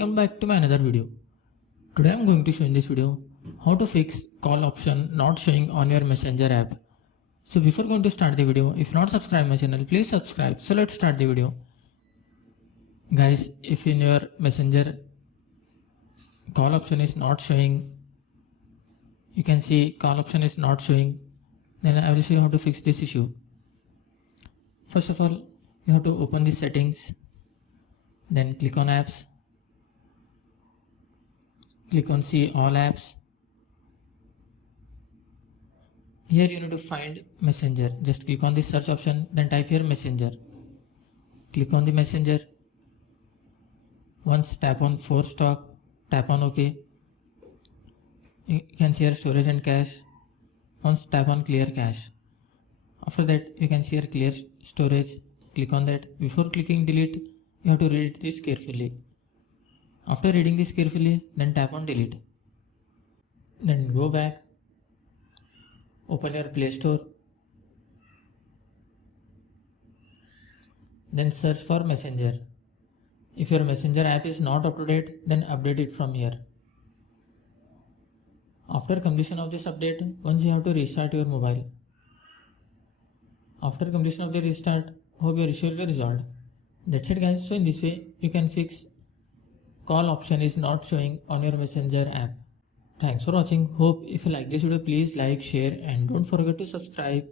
Welcome back to my another video. Today I am going to show in this video how to fix call option not showing on your Messenger app. So before going to start the video, if not subscribe my channel, please subscribe. So let's start the video. Guys, if in your Messenger call option is not showing, you can see call option is not showing, then I will show you how to fix this issue. First of all, you have to open the settings, then click on apps, click on see all apps. Here you need to find Messenger. Just click on the search option, then type here Messenger. Click on the Messenger. Once tap on force talk, tap on OK. You can see here storage and cache. Once tap on clear cache. After that you can see here clear storage. Click on that. Before clicking delete, you have to read this carefully. After reading this carefully, then tap on delete. Then go back. Open your Play Store. Then search for Messenger. If your Messenger app is not up to date, then update it from here. After completion of this update, once you have to restart your mobile. After completion of the restart, hope your issue will be resolved. That's it guys. So in this way, you can fix call option is not showing on your Messenger app. Thanks for watching. Hope if you like this video, please like, share and don't forget to subscribe.